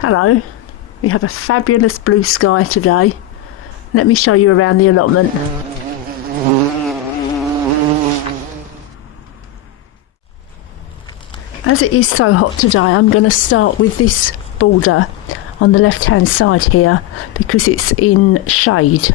Hello, we have a fabulous blue sky today. Let me show you around the allotment. As it is so hot today, I'm going to start with this border on the left hand side here because it's in shade,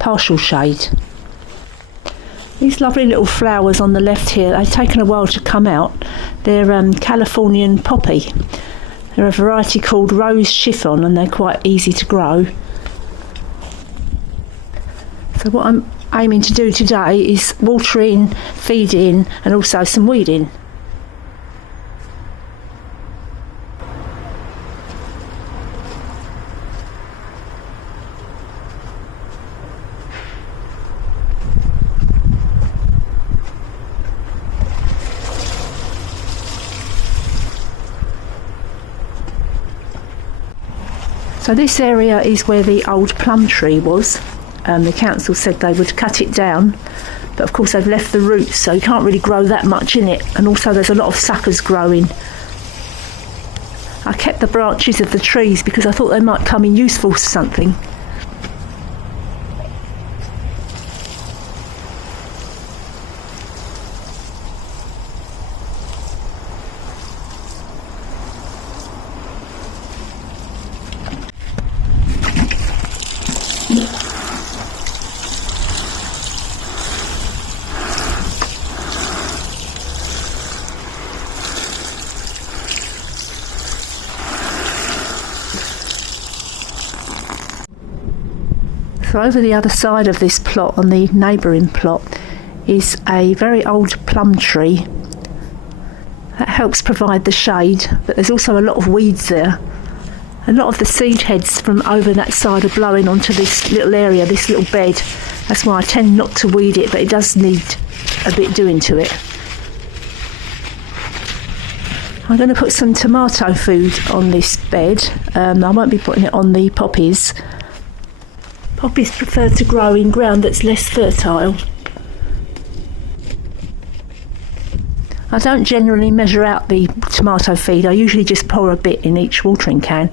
partial shade. These lovely little flowers on the left here, they've taken a while to come out. They're Californian poppy. They're a variety called rose chiffon and they're quite easy to grow. So what I'm aiming to do today is watering, feeding and also some weeding. So this area is where the old plum tree was. The council said they would cut it down, but of course they've left the roots, so you can't really grow that much in it, and also there's a lot of suckers growing. I kept the branches of the trees because I thought they might come in useful for something. So over the other side of this plot, on the neighbouring plot, is a very old plum tree. That helps provide the shade, but there's also a lot of weeds there. A lot of the seed heads from over that side are blowing onto this little area, this little bed. That's why I tend not to weed it, but it does need a bit doing to it. I'm going to put some tomato food on this bed. I won't be putting it on the poppies. Poppies prefer to grow in ground that's less fertile. I don't generally measure out the tomato feed. I usually just pour a bit in each watering can.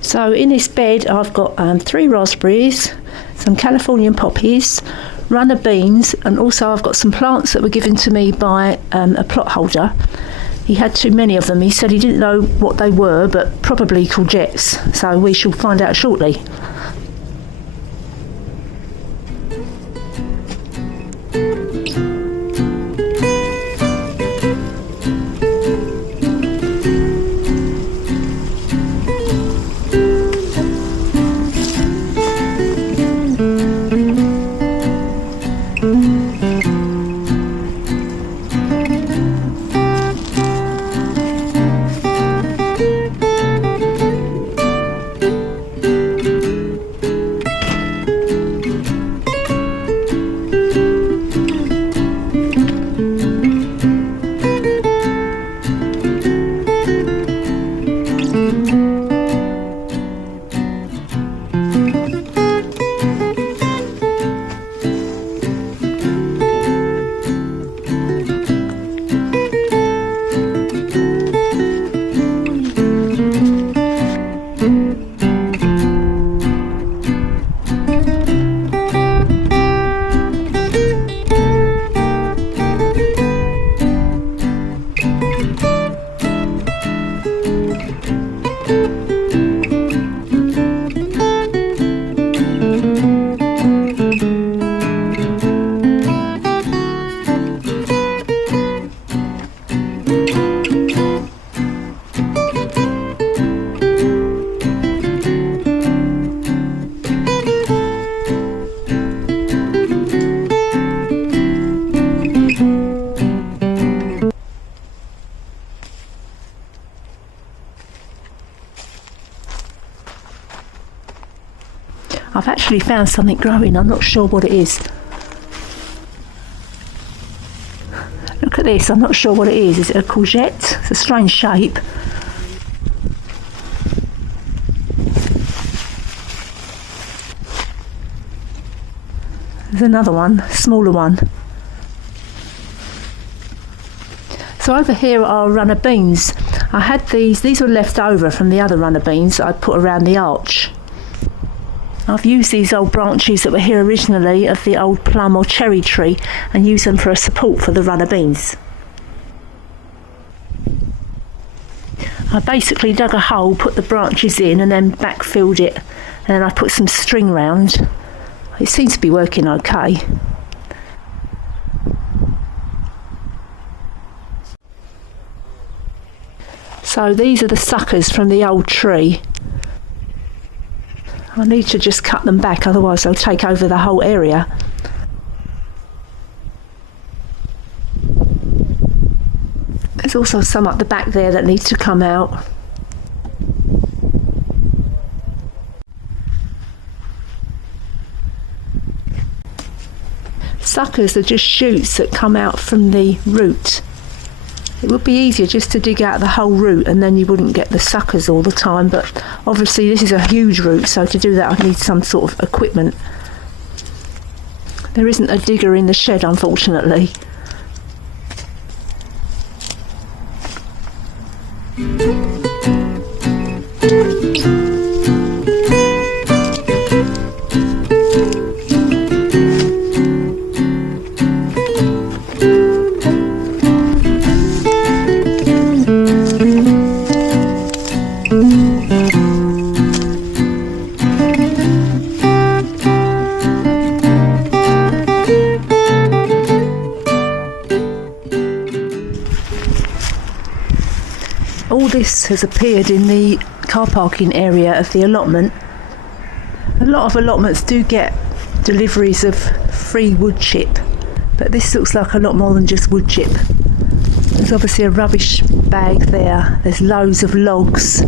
So in this bed I've got 3 raspberries, some Californian poppies, runner beans, and also I've got some plants that were given to me by a plot holder. He had too many of them. He said he didn't know what they were, but probably courgettes, so we shall find out shortly. I've actually found something growing. I'm not sure what it is. Look at this. I'm not sure what it is. Is it a courgette? It's a strange shape. There's another one, smaller one. So over here are runner beans. I had these were left over from the other runner beans I put around the arch. I've used these old branches that were here originally of the old plum or cherry tree and used them for a support for the runner beans. I basically dug a hole, put the branches in and then backfilled it, and then I put some string round. It seems to be working okay. So these are the suckers from the old tree. I need to just cut them back, otherwise they'll take over the whole area. There's also some up the back there that need to come out. Suckers are just shoots that come out from the root. It would be easier just to dig out the whole root and then you wouldn't get the suckers all the time, but obviously this is a huge root, so to do that I need some sort of equipment. There isn't a digger in the shed, unfortunately. All this has appeared in the car parking area of the allotment. A lot of allotments do get deliveries of free wood chip, but this looks like a lot more than just wood chip. There's obviously a rubbish bag there, there's loads of logs.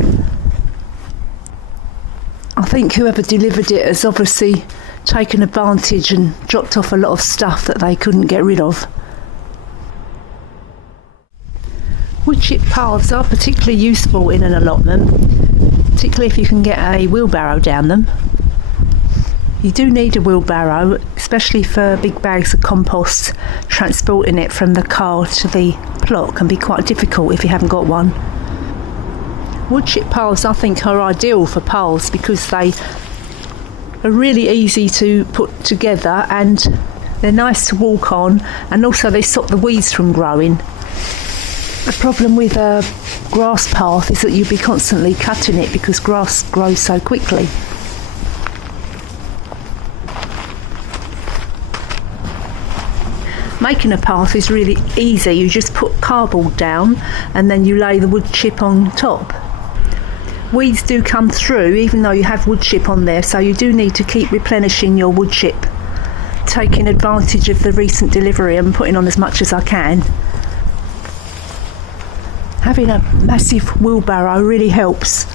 I think whoever delivered it has obviously taken advantage and dropped off a lot of stuff that they couldn't get rid of. Wood chip paths are particularly useful in an allotment, particularly if you can get a wheelbarrow down them. You do need a wheelbarrow, especially for big bags of compost. Transporting it from the car to the plot can be quite difficult if you haven't got one. Wood chip paths I think are ideal for paths because they are really easy to put together and they're nice to walk on, and also they stop the weeds from growing. The problem with a grass path is that you'll be constantly cutting it because grass grows so quickly. Making a path is really easy. You just put cardboard down and then you lay the wood chip on top. Weeds do come through even though you have wood chip on there, so you do need to keep replenishing your wood chip, taking advantage of the recent delivery and putting on as much as I can. Having a massive wheelbarrow really helps.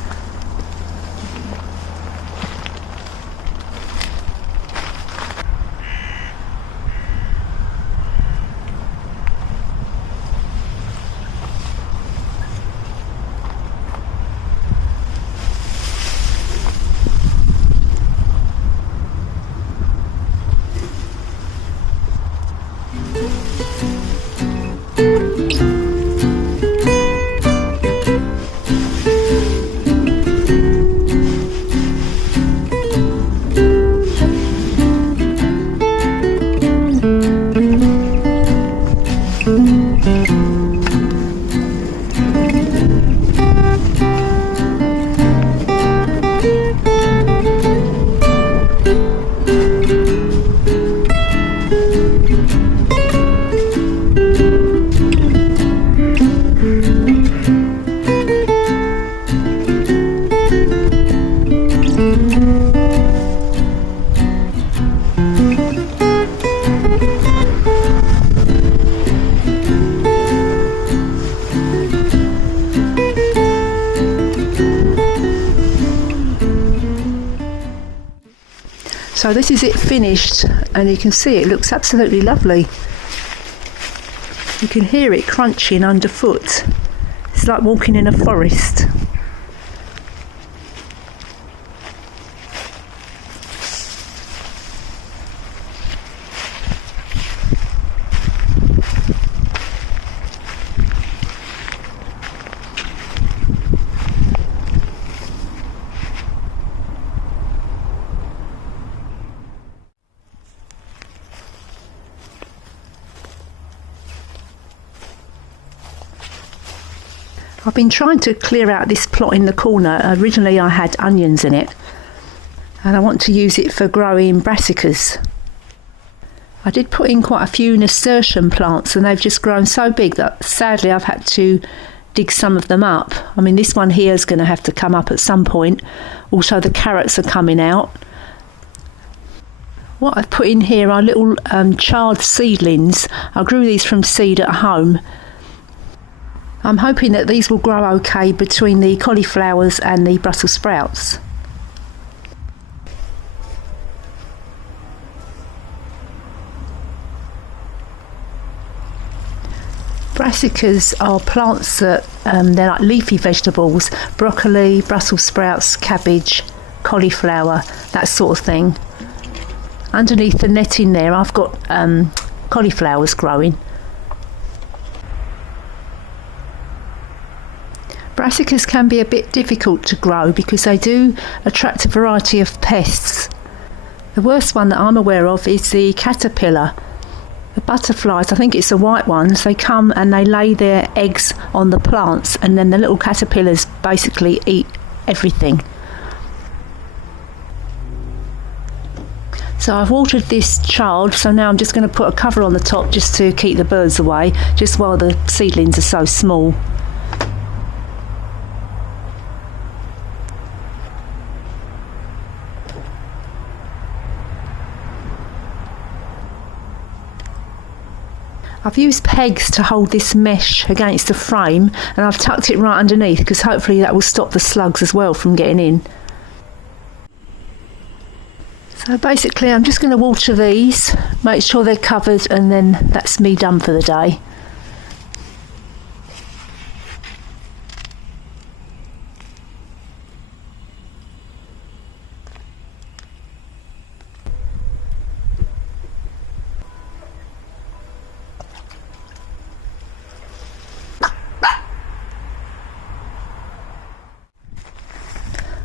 So this is it finished, and you can see it looks absolutely lovely. You can hear it crunching underfoot. It's like walking in a forest. I've been trying to clear out this plot in the corner. Originally I had onions in it, and I want to use it for growing brassicas. I did put in quite a few nasturtium plants, and they've just grown so big that sadly I've had to dig some of them up. I mean, this one here is going to have to come up at some point. Also the carrots are coming out. What I've put in here are little charred seedlings. I grew these from seed at home. I'm hoping that these will grow okay between the cauliflowers and the Brussels sprouts. Brassicas are plants that they're like leafy vegetables: broccoli, Brussels sprouts, cabbage, cauliflower, that sort of thing. Underneath the netting there I've got cauliflowers growing. Brassicas can be a bit difficult to grow because they do attract a variety of pests. The worst one that I'm aware of is the caterpillar. The butterflies, I think it's the white ones, they come and they lay their eggs on the plants, and then the little caterpillars basically eat everything. So I've watered this child, so now I'm just going to put a cover on the top just to keep the birds away, just while the seedlings are so small. I've used pegs to hold this mesh against the frame, and I've tucked it right underneath because hopefully that will stop the slugs as well from getting in. So basically I'm just going to water these, make sure they're covered, and then that's me done for the day.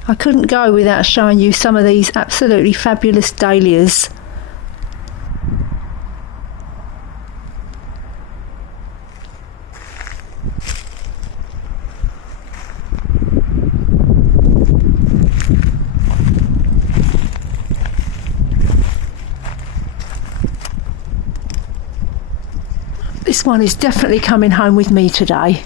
I couldn't go without showing you some of these absolutely fabulous dahlias. This one is definitely coming home with me today.